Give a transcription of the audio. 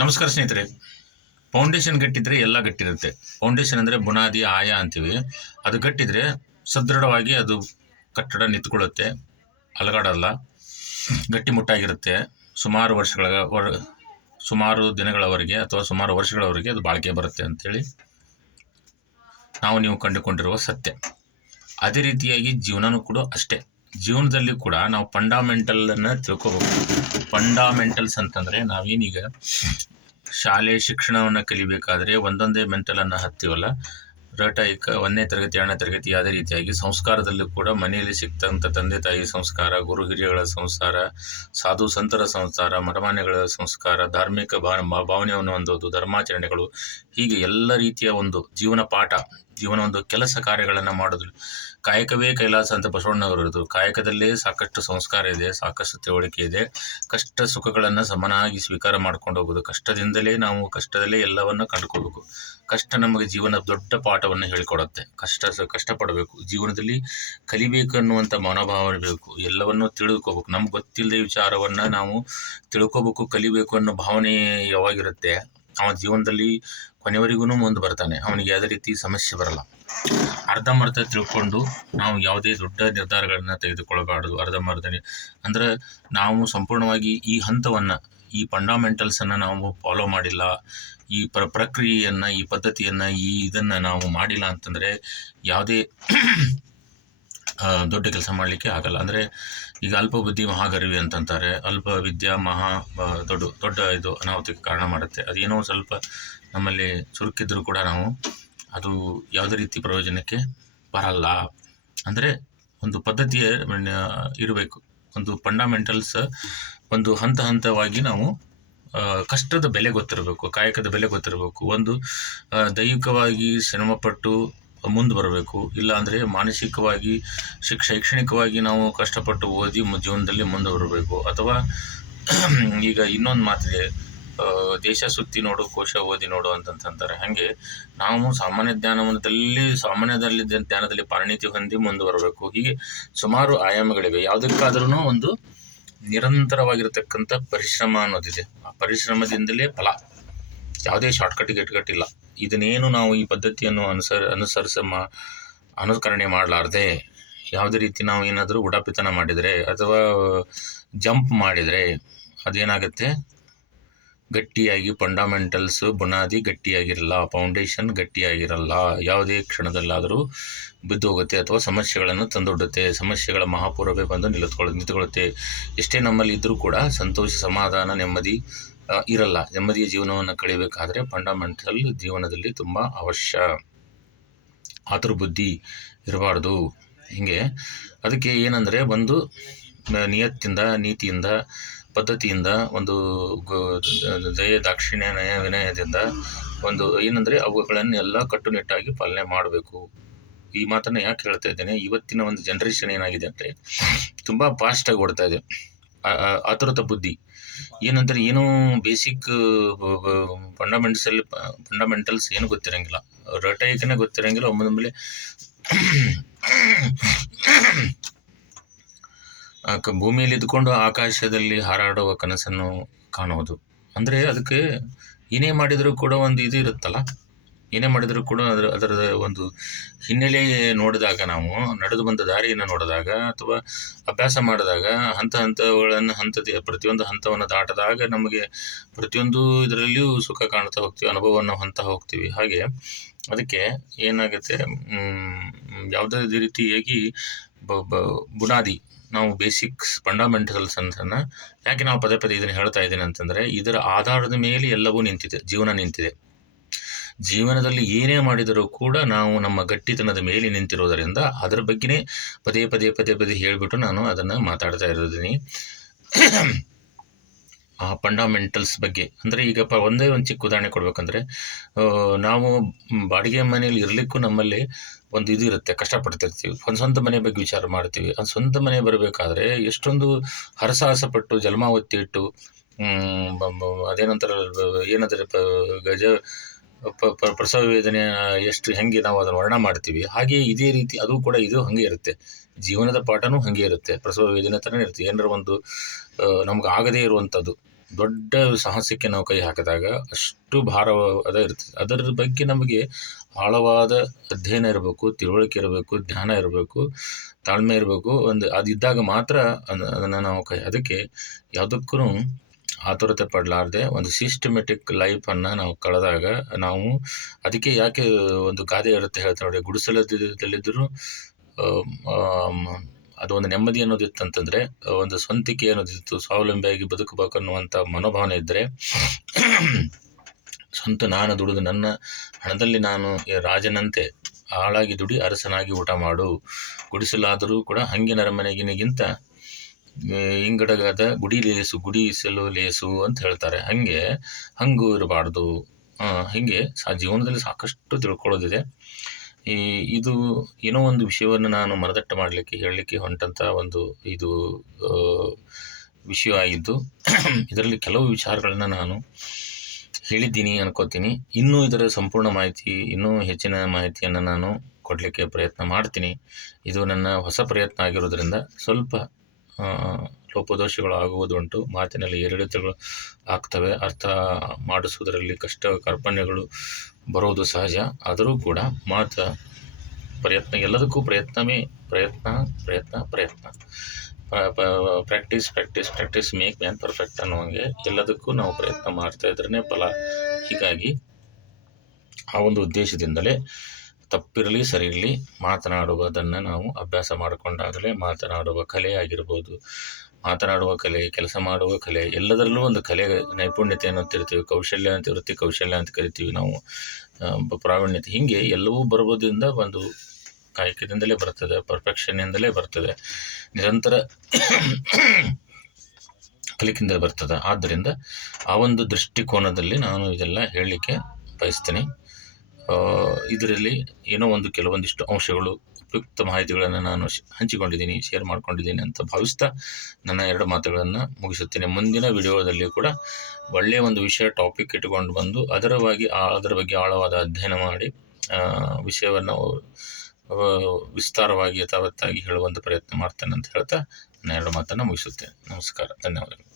ನಮಸ್ಕಾರ ಸ್ನೇಹಿತರೆ. ಫೌಂಡೇಶನ್ ಗಟ್ಟಿದ್ರೆ ಎಲ್ಲ ಗಟ್ಟಿರುತ್ತೆ. ಫೌಂಡೇಶನ್ ಅಂದರೆ ಬುನಾದಿ ಆಯ ಅಂತೀವಿ. ಅದು ಗಟ್ಟಿದ್ರೆ ಸದೃಢವಾಗಿ ಅದು ಕಟ್ಟಡ ನಿಂತ್ಕೊಳ್ಳುತ್ತೆ, ಅಲಗಾಡಲ್ಲ, ಗಟ್ಟಿಮುಟ್ಟಾಗಿರುತ್ತೆ. ಸುಮಾರು ದಿನಗಳವರೆಗೆ ಅಥವಾ ಸುಮಾರು ವರ್ಷಗಳವರೆಗೆ ಅದು ಬಾಳಿಕೆ ಬರುತ್ತೆ ಅಂಥೇಳಿ ನೀವು ಕಂಡುಕೊಂಡಿರುವ ಸತ್ಯ. ಅದೇ ರೀತಿಯಾಗಿ ಜೀವನನೂ ಕೂಡ ಅಷ್ಟೇ. ಜೀವನದಲ್ಲಿ ಕೂಡ ನಾವು ಫಂಡಾಮೆಂಟಲನ್ನು ತಿಳ್ಕೋಬೇಕು. ಫಂಡಾಮೆಂಟಲ್ಸ್ ಅಂತಂದರೆ ನಾವೇನೀಗ ಶಾಲೆ ಶಿಕ್ಷಣವನ್ನು ಕಲಿಬೇಕಾದ್ರೆ ಒಂದೊಂದೇ ಮೆಂಟಲನ್ನು ಹತ್ತೀವಲ್ಲ, ರಟಾಯಿಕ 1ನೇ ತರಗತಿ 2ನೇ ತರಗತಿ. ಅದೇ ರೀತಿಯಾಗಿ ಸಂಸ್ಕಾರದಲ್ಲೂ ಕೂಡ ಮನೆಯಲ್ಲಿ ಸಿಗ್ತಂಥ ತಂದೆ ತಾಯಿ ಸಂಸ್ಕಾರ, ಗುರು ಹಿರಿಯಗಳ ಸಂಸ್ಕಾರ, ಸಾಧು ಸಂತರ ಸಂಸ್ಕಾರ, ಮಠಮಾನ್ಯಗಳ ಸಂಸ್ಕಾರ, ಧಾರ್ಮಿಕ ಭಾವನೆಯನ್ನು ಹೊಂದೋದು, ಧರ್ಮಾಚರಣೆಗಳು, ಹೀಗೆ ಎಲ್ಲ ರೀತಿಯ ಒಂದು ಜೀವನ ಪಾಠ, ಜೀವನ ಒಂದು ಕೆಲಸ ಕಾರ್ಯಗಳನ್ನು ಮಾಡೋದು. ಕಾಯಕವೇ ಕೈಲಾಸ ಅಂತ ಬಸವಣ್ಣವರು ಇರೋದು. ಕಾಯಕದಲ್ಲೇ ಸಾಕಷ್ಟು ಸಂಸ್ಕಾರ ಇದೆ, ಸಾಕಷ್ಟು ತಿಳುವಳಿಕೆ ಇದೆ. ಕಷ್ಟ ಸುಖಗಳನ್ನು ಸಮನಾಗಿ ಸ್ವೀಕಾರ ಮಾಡ್ಕೊಂಡು ಹೋಗೋದು. ಕಷ್ಟದಲ್ಲೇ ಎಲ್ಲವನ್ನು ಕಂಡುಕೋಬೇಕು. ಕಷ್ಟ ನಮಗೆ ಜೀವನ ದೊಡ್ಡ ಪಾಠವನ್ನು ಹೇಳಿಕೊಡುತ್ತೆ. ಕಷ್ಟಪಡಬೇಕು, ಜೀವನದಲ್ಲಿ ಕಲಿಬೇಕು ಅನ್ನುವಂಥ ಮನೋಭಾವ ಬೇಕು. ಎಲ್ಲವನ್ನೂ ತಿಳಿದುಕೋಬೇಕು. ನಮ್ಗೆ ಗೊತ್ತಿಲ್ಲದೆ ವಿಚಾರವನ್ನು ನಾವು ತಿಳ್ಕೋಬೇಕು, ಕಲಿಬೇಕು ಅನ್ನೋ ಭಾವನೆ ಯಾವಾಗಿರುತ್ತೆ, ಅವನ ಜೀವನದಲ್ಲಿ ಕೊನೆಯವರೆಗೂ ಮುಂದೆ ಬರ್ತಾನೆ. ಅವನಿಗೆ ಯಾವುದೇ ರೀತಿ ಸಮಸ್ಯೆ ಬರಲ್ಲ. ಅರ್ಧಂಬರ್ಧ ತಿಳ್ಕೊಂಡು ನಾವು ಯಾವುದೇ ದೊಡ್ಡ ನಿರ್ಧಾರಗಳನ್ನು ತೆಗೆದುಕೊಳ್ಳಬಾರ್ದು. ಅರ್ಧಂಬರ್ಧನೆ ಅಂದರೆ ನಾವು ಸಂಪೂರ್ಣವಾಗಿ ಈ ಹಂತವನ್ನು, ಈ ಫಂಡಾಮೆಂಟಲ್ಸನ್ನು ನಾವು ಫಾಲೋ ಮಾಡಿಲ್ಲ, ಈ ಪ್ರಕ್ರಿಯೆಯನ್ನು, ಈ ಪದ್ಧತಿಯನ್ನು, ಇದನ್ನು ನಾವು ಮಾಡಿಲ್ಲ ಅಂತಂದರೆ ಯಾವುದೇ ದೊಡ್ಡ ಕೆಲಸ ಮಾಡಲಿಕ್ಕೆ ಆಗಲ್ಲ. ಅಂದರೆ ಈಗ ಅಲ್ಪ ಬುದ್ಧಿ ಮಹಾಗರ್ವಿ ಅಂತಂತಾರೆ. ಅಲ್ಪ ವಿದ್ಯಾ ದೊಡ್ಡ ಇದು ಅನಾಹುತಕ್ಕೆ ಕಾರಣ ಮಾಡುತ್ತೆ. ಅದೇನೋ ಸ್ವಲ್ಪ ನಮ್ಮಲ್ಲಿ ಚುರುಕಿದ್ರೂ ಕೂಡ ಅದು ಯಾವುದೇ ರೀತಿ ಪ್ರಯೋಜನಕ್ಕೆ ಬರಲ್ಲ. ಅಂದರೆ ಒಂದು ಪದ್ಧತಿಯ ಇರಬೇಕು. ಒಂದು ಫಂಡಾಮೆಂಟಲ್ಸ್, ಒಂದು ಹಂತವಾಗಿ ನಾವು ಕಷ್ಟದ ಬೆಲೆ ಗೊತ್ತಿರಬೇಕು, ಕಾಯಕದ ಬೆಲೆ ಗೊತ್ತಿರಬೇಕು. ಒಂದು ದೈಹಿಕವಾಗಿ ಶ್ರಮಪಟ್ಟು ಮುಂದೆ ಬರಬೇಕು. ಇಲ್ಲ ಅಂದರೆ ಮಾನಸಿಕವಾಗಿ ಶೈಕ್ಷಣಿಕವಾಗಿ ನಾವು ಕಷ್ಟಪಟ್ಟು ಓದಿ ಜೀವನದಲ್ಲಿ ಮುಂದೆ ಬರಬೇಕು. ಅಥವಾ ಈಗ ಇನ್ನೊಂದು ಮಾತಿದೆ, ದೇಶ ಸುತ್ತಿ ನೋಡು, ಕೋಶ ಓದಿ ನೋಡು ಅಂತಂತಾರೆ. ಹಾಗೆ ನಾವು ಸಾಮಾನ್ಯದಲ್ಲಿ ಜ್ಞಾನದಲ್ಲಿ ಪರಿಣಿತಿ ಹೊಂದಿ ಮುಂದೆ ಬರಬೇಕು. ಹೀಗೆ ಸುಮಾರು ಆಯಾಮಗಳಿವೆ. ಯಾವುದಕ್ಕಾದ್ರೂ ಒಂದು ನಿರಂತರವಾಗಿರತಕ್ಕಂಥ ಪರಿಶ್ರಮ ಅನ್ನೋದಿದೆ. ಆ ಪರಿಶ್ರಮದಿಂದಲೇ ಫಲ. ಯಾವುದೇ ಶಾರ್ಟ್ಕಟ್ಟಿಲ್ಲ. ಇದನ್ನೇನು ನಾವು ಈ ಪದ್ಧತಿಯನ್ನು ಅನುಕರಣೆ ಮಾಡಲಾರ್ದೆ ಯಾವುದೇ ರೀತಿ ನಾವು ಏನಾದರೂ ಉಡಾಪಿತನ ಮಾಡಿದರೆ ಅಥವಾ ಜಂಪ್ ಮಾಡಿದರೆ ಅದೇನಾಗುತ್ತೆ, ಗಟ್ಟಿಯಾಗಿ ಫಂಡಾಮೆಂಟಲ್ಸ್ ಬುನಾದಿ ಗಟ್ಟಿಯಾಗಿರಲ್ಲ, ಫೌಂಡೇಶನ್ ಗಟ್ಟಿಯಾಗಿರಲ್ಲ. ಯಾವುದೇ ಕ್ಷಣದಲ್ಲಾದರೂ ಬಿದ್ದು ಹೋಗುತ್ತೆ ಅಥವಾ ಸಮಸ್ಯೆಗಳನ್ನು ತಂದೊಡ್ಡುತ್ತೆ. ಸಮಸ್ಯೆಗಳ ಮಹಾಪೂರ್ವವೇ ಬಂದು ನಿಂತುಕೊಳ್ಳುತ್ತೆ. ಎಷ್ಟೇ ನಮ್ಮಲ್ಲಿ ಇದ್ದರೂ ಕೂಡ ಸಂತೋಷ, ಸಮಾಧಾನ, ನೆಮ್ಮದಿ ಇರಲ್ಲ. ನೆಮ್ಮದಿಯ ಜೀವನವನ್ನು ಕಳಿಬೇಕಾದ್ರೆ ಫಂಡಾಮೆಂಟಲ್ ಜೀವನದಲ್ಲಿ ತುಂಬ ಅವಶ್ಯ. ಆತುರ ಬುದ್ಧಿ ಇರಬಾರ್ದು. ಹೀಗೆ ಅದಕ್ಕೆ ಏನಂದರೆ ಒಂದು ನಿಯತ್ತಿಂದ, ನೀತಿಯಿಂದ, ಪದ್ಧತಿಯಿಂದ, ಒಂದು ದಯೆ, ದಾಕ್ಷಿಣ್ಯ, ನಯ, ವಿನಯದಿಂದ ಒಂದು ಏನಂದರೆ ಅವುಗಳನ್ನೆಲ್ಲ ಕಟ್ಟುನಿಟ್ಟಾಗಿ ಪಾಲನೆ ಮಾಡಬೇಕು. ಈ ಮಾತನ್ನು ಯಾಕೆ ಹೇಳ್ತಾ ಇದ್ದೇನೆ, ಇವತ್ತಿನ ಒಂದು ಜನ್ರೇಷನ್ ಏನಾಗಿದೆ ಅಂದರೆ ತುಂಬ ಫಾಸ್ಟಾಗಿ ಓಡ್ತಾ ಇದೆ. ಆತುರತ ಬುದ್ಧಿ ಏನಂದರೆ ಏನೂ ಬೇಸಿಕ್ ಫಂಡಾಮೆಂಟಲ್ಸ್ ಏನು ಗೊತ್ತಿರೋಂಗಿಲ್ಲ, ರಟಾಯಿಕನೇ ಗೊತ್ತಿರೋಂಗಿಲ್ಲ. ಒಮ್ಮೆಲೆ ಭೂಮಿಯಲ್ಲಿ ಇದ್ದುಕೊಂಡು ಆಕಾಶದಲ್ಲಿ ಹಾರಾಡುವ ಕನಸನ್ನು ಕಾಣುವುದು. ಅಂದರೆ ಅದಕ್ಕೆ ಏನೇ ಮಾಡಿದರೂ ಕೂಡ ಒಂದು ಇದು ಇರುತ್ತಲ್ಲ, ಏನೇ ಮಾಡಿದರೂ ಕೂಡ ಅದರ ಒಂದು ಹಿನ್ನೆಲೆ ನೋಡಿದಾಗ, ನಾವು ನಡೆದು ಬಂದ ದಾರಿಯನ್ನು ನೋಡಿದಾಗ ಅಥವಾ ಅಭ್ಯಾಸ ಮಾಡಿದಾಗ, ಪ್ರತಿಯೊಂದು ಹಂತವನ್ನು ದಾಟಿದಾಗ ನಮಗೆ ಪ್ರತಿಯೊಂದು ಇದರಲ್ಲಿಯೂ ಸುಖ ಕಾಣ್ತಾ ಹೋಗ್ತೀವಿ, ಅನುಭವವನ್ನು ಹೊಂದ್ತಾ ಹೋಗ್ತೀವಿ. ಹಾಗೆ ಅದಕ್ಕೆ ಏನಾಗುತ್ತೆ, ಯಾವುದೇ ರೀತಿಯಾಗಿ ಬುನಾದಿ, ನಾವು ಬೇಸಿಕ್ಸ್ ಫಂಡಾಮೆಂಟಲ್ಸ್ ಅಂತನ್ನು ಯಾಕೆ ನಾವು ಪದೇ ಇದನ್ನು ಹೇಳ್ತಾ ಇದ್ದೀನಿ ಅಂತಂದರೆ, ಇದರ ಆಧಾರದ ಮೇಲೆ ಎಲ್ಲವೂ ನಿಂತಿದೆ, ಜೀವನ ನಿಂತಿದೆ. ಜೀವನದಲ್ಲಿ ಏನೇ ಮಾಡಿದರೂ ಕೂಡ ನಾವು ನಮ್ಮ ಗಟ್ಟಿತನದ ಮೇಲೆ ನಿಂತಿರೋದರಿಂದ ಅದರ ಬಗ್ಗೆನೇ ಪದೇ ಹೇಳಿಬಿಟ್ಟು ನಾನು ಅದನ್ನು ಮಾತಾಡ್ತಾ ಇರೋದೀನಿ. ಆ ಫಂಡಾಮೆಂಟಲ್ಸ್ ಬಗ್ಗೆ ಅಂದರೆ ಈಗ ಒಂದೇ ಒಂದು ಚಿಕ್ಕ ಉದಾಹರಣೆ ಕೊಡಬೇಕಂದ್ರೆ, ನಾವು ಬಾಡಿಗೆ ಮನೆಯಲ್ಲಿ ಇರಲಿಕ್ಕೂ ನಮ್ಮಲ್ಲಿ ಒಂದು ಇದು ಇರುತ್ತೆ, ಕಷ್ಟಪಡ್ತಿರ್ತೀವಿ. ಒಂದು ಸ್ವಂತ ಮನೆ ಬಗ್ಗೆ ವಿಚಾರ ಮಾಡ್ತೀವಿ. ಆ ಸ್ವಂತ ಮನೆ ಬರಬೇಕಾದ್ರೆ ಎಷ್ಟೊಂದು ಹರಸಾಹಸ ಪಟ್ಟು ಜನ್ಮಾವತ್ತಿ ಇಟ್ಟು ಅದೇನಂತಾರೆ, ಏನಾದರೆ ಪ್ರಸವ ವೇದನೆ ಹೆಂಗೆ ನಾವು ಅದನ್ನು ವರ್ಣ ಮಾಡ್ತೀವಿ, ಹಾಗೆ ಇದೇ ರೀತಿ ಅದು ಕೂಡ ಇದು ಹಾಗೆ ಇರುತ್ತೆ. ಜೀವನದ ಪಾಠನೂ ಹಾಗೆ ಇರುತ್ತೆ. ಪ್ರಸವ ವೇದನೆ ಥರನೇ ಇರುತ್ತೆ. ಏನಾರ ಒಂದು ನಮ್ಗೆ ಆಗದೇ ಇರುವಂಥದ್ದು, ದೊಡ್ಡ ಸಾಹಸಕ್ಕೆ ನಾವು ಕೈ ಹಾಕಿದಾಗ ಅಷ್ಟು ಭಾರವಾದ ಇರ್ತದೆ. ಅದರ ಬಗ್ಗೆ ನಮಗೆ ಆಳವಾದ ಅಧ್ಯಯನ ಇರಬೇಕು, ತಿಳುವಳಿಕೆ ಇರಬೇಕು, ಜ್ಞಾನ ಇರಬೇಕು, ತಾಳ್ಮೆ ಇರಬೇಕು. ಅದಿದ್ದಾಗ ಮಾತ್ರ ಅದನ್ನು ನಾವು ಅದಕ್ಕೆ ಯಾವುದಕ್ಕೂ ಆತುರತೆ ಪಡಲಾರ್ದೆ ಒಂದು ಸಿಸ್ಟಮೆಟಿಕ್ ಲೈಫನ್ನು ನಾವು ಕಳೆದಾಗ ನಾವು ಅದಕ್ಕೆ ಯಾಕೆ ಒಂದು ಗಾದೆ ಇರುತ್ತೆ ಹೇಳ್ತಾರೆ ನೋಡಿ, ಗುಡಿಸಲದಲ್ಲಿದ್ದರೂ ಅದು ಒಂದು ನೆಮ್ಮದಿ ಅನ್ನೋದಿತ್ತಂತಂದರೆ, ಒಂದು ಸ್ವಂತಿಕೆ ಅನ್ನೋದಿತ್ತು, ಸ್ವಾವಲಂಬಿಯಾಗಿ ಬದುಕಬೇಕನ್ನುವಂಥ ಮನೋಭಾವನೆ ಇದ್ದರೆ, ಸ್ವಂತ ನಾನು ದುಡಿದು ನನ್ನ ಹಣದಲ್ಲಿ ನಾನು ರಾಜನಂತೆ ಆಳಾಗಿ ದುಡಿ ಅರಸನಾಗಿ ಊಟ ಮಾಡು, ಗುಡಿಸಲಾದರೂ ಕೂಡ ಹಂಗಿನರ ಮನೆಗಿನಿಗಿಂತ ಇಂಗಡಗಾದ ಗುಡಿಸಲು ಲೇಸು ಅಂತ ಹೇಳ್ತಾರೆ. ಹಂಗೂ ಇರಬಾರ್ದು. ಹೀಗೆ ಜೀವನದಲ್ಲಿ ಸಾಕಷ್ಟು ತಿಳ್ಕೊಳ್ಳೋದಿದೆ. ಇದು ಏನೋ ಒಂದು ವಿಷಯವನ್ನು ನಾನು ಮನದಟ್ಟ ಮಾಡಲಿಕ್ಕೆ ಹೇಳಲಿಕ್ಕೆ ಹೊಂಟಂಥ ಇದು ವಿಷಯ ಆಗಿದ್ದು, ಇದರಲ್ಲಿ ಕೆಲವು ವಿಚಾರಗಳನ್ನು ನಾನು ಹೇಳಿದ್ದೀನಿ ಅನ್ಕೋತೀನಿ. ಇನ್ನೂ ಇದರ ಸಂಪೂರ್ಣ ಮಾಹಿತಿ, ಇನ್ನೂ ಹೆಚ್ಚಿನ ಮಾಹಿತಿಯನ್ನು ನಾನು ಕೊಡಲಿಕ್ಕೆ ಪ್ರಯತ್ನ ಮಾಡ್ತೀನಿ. ಇದು ನನ್ನ ಹೊಸ ಪ್ರಯತ್ನ ಆಗಿರೋದ್ರಿಂದ ಸ್ವಲ್ಪ ಲೋಪದೋಷಗಳು ಆಗುವುದುಂಟು. ಮಾತಿನಲ್ಲಿ ಏರಿಳಿತಗಳು ಆಗ್ತವೆ, ಅರ್ಥ ಮಾಡಿಸುವುದರಲ್ಲಿ ಕಾರ್ಪಣ್ಯಗಳು ಬರೋದು ಸಹಜ. ಆದರೂ ಕೂಡ ಪ್ರಯತ್ನ, ಎಲ್ಲದಕ್ಕೂ ಪ್ರಯತ್ನವೇ ಪ್ರಯತ್ನ. ಪ್ರಾಕ್ಟೀಸ್ ಮೇಕ್ ಮ್ಯಾನ್ ಪರ್ಫೆಕ್ಟ್ ಅನ್ನೋಂಗೆ ಎಲ್ಲದಕ್ಕೂ ನಾವು ಪ್ರಯತ್ನ ಮಾಡ್ತಾ ಇದ್ರೇ ಫಲ. ಹೀಗಾಗಿ ಆ ಒಂದು ಉದ್ದೇಶದಿಂದಲೇ ತಪ್ಪಿರಲಿ ಸರಿ ಇರಲಿ, ಮಾತನಾಡುವುದನ್ನು ನಾವು ಅಭ್ಯಾಸ ಮಾಡಿಕೊಂಡಾಗಲೇ ಮಾತನಾಡುವ ಕಲೆ ಆಗಿರ್ಬೋದು, ಮಾತನಾಡುವ ಕಲೆ, ಕೆಲಸ ಮಾಡುವ ಕಲೆ, ಎಲ್ಲದರಲ್ಲೂ ಒಂದು ಕಲೆ, ನೈಪುಣ್ಯತೆಯನ್ನು ಅಂತಿರ್ತೀವಿ, ಕೌಶಲ್ಯ ಅಂತ ವೃತ್ತಿ ಕೌಶಲ್ಯ ಅಂತ ಕರಿತೀವಿ ನಾವು, ಪ್ರಾವೀಣ್ಯತೆ, ಹೀಗೆ ಎಲ್ಲವೂ ಬರುವುದರಿಂದ ಒಂದು ಕಾಯಕದಿಂದಲೇ ಬರ್ತದೆ, ಪರ್ಫೆಕ್ಷನ್ನಿಂದಲೇ ಬರ್ತದೆ, ನಿರಂತರ ಕಲಿಕೆಯಿಂದಲೇ ಬರ್ತದೆ. ಆದ್ದರಿಂದ ಆ ಒಂದು ದೃಷ್ಟಿಕೋನದಲ್ಲಿ ನಾನು ಇದೆಲ್ಲ ಹೇಳಲಿಕ್ಕೆ ಬಯಸ್ತೀನಿ. ಇದರಲ್ಲಿ ಏನೋ ಕೆಲವೊಂದಿಷ್ಟು ಅಂಶಗಳು, ಉಪಯುಕ್ತ ಮಾಹಿತಿಗಳನ್ನು ನಾನು ಹಂಚಿಕೊಂಡಿದ್ದೀನಿ, ಶೇರ್ ಮಾಡ್ಕೊಂಡಿದ್ದೀನಿ ಅಂತ ಭಾವಿಸ್ತಾ ನನ್ನ 2 ಮಾತುಗಳನ್ನು ಮುಗಿಸುತ್ತೇನೆ. ಮುಂದಿನ ವಿಡಿಯೋದಲ್ಲಿ ಕೂಡ ಒಳ್ಳೆಯ ಒಂದು ವಿಷಯ ಟಾಪಿಕ್ ಇಟ್ಟುಕೊಂಡು ಬಂದು ಅದರ ಬಗ್ಗೆ ಆಳವಾದ ಅಧ್ಯಯನ ಮಾಡಿ ವಿಷಯವನ್ನು ವಿಸ್ತಾರವಾಗಿ ಯಥಾವತ್ತಾಗಿ ಹೇಳುವಂಥ ಪ್ರಯತ್ನ ಮಾಡ್ತೇನೆ ಅಂತ ಹೇಳ್ತಾ ನನ್ನ 2 ಮಾತನ್ನು ಮುಗಿಸುತ್ತೇನೆ. ನಮಸ್ಕಾರ, ಧನ್ಯವಾದಗಳು.